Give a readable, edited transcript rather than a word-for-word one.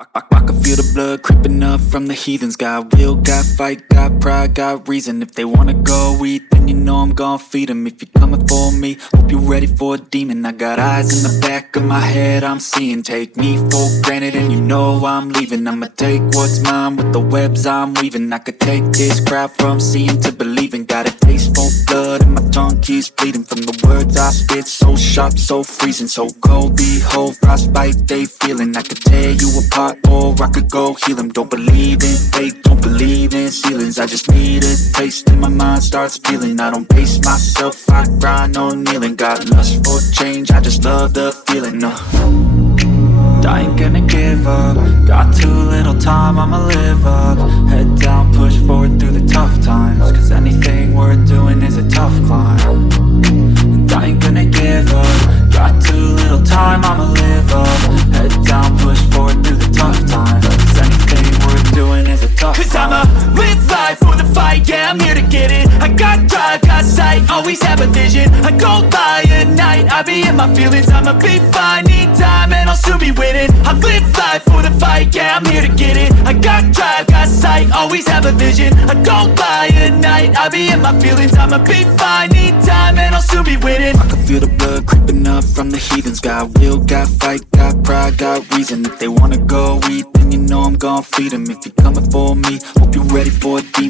I can feel the blood creeping up from the heathens. Got will, got fight, got pride, got reason. If they wanna go eat, then you know I'm gon' feed them. If you're coming for me, hope you're ready for a demon. I got eyes in the back of my head, I'm seeing. Take me for granted and you know I'm leaving. I'ma take what's mine with the webs I'm weaving. I could take this crowd from seeing to believing. Got a taste for blood and my tongue keeps bleeding. From the words I spit, so sharp, so freezing. So cold, behold, frostbite they feeling. I could tear you apart or I could go heal them. Don't believe in fate, don't believe in ceilings. I just need a taste and my mind starts peeling. I don't pace myself, I grind on kneeling. Got lust for change, I just love the feeling. I ain't gonna give up. Got too little time, I'ma live up. Head down, push forward through the tough times. Cause anything worth doing is a tough climb. And I ain't gonna give up. Got too little time, I'ma live up. Head down, push forward through the tough times. Cause anything worth doing is a tough climb. Cause I'ma live life for the fight, yeah, I'm here to get it. I got drive, got sight, always have a vision. I go by at night, I be in my feelings. I'ma be fine, need time, and I'll soon be winning. I live life for the fight, yeah, I'm here to get it. I got drive, got sight, always have a vision. I go by at night, I be in my feelings. I'ma be fine, need time, and I'll soon be winning. I can feel the blood creeping up from the heathens. Got will, got fight, got pride, got reason. If they wanna go eat, then you know I'm gon' feed them. If you're coming for me, hope you're ready for a deep.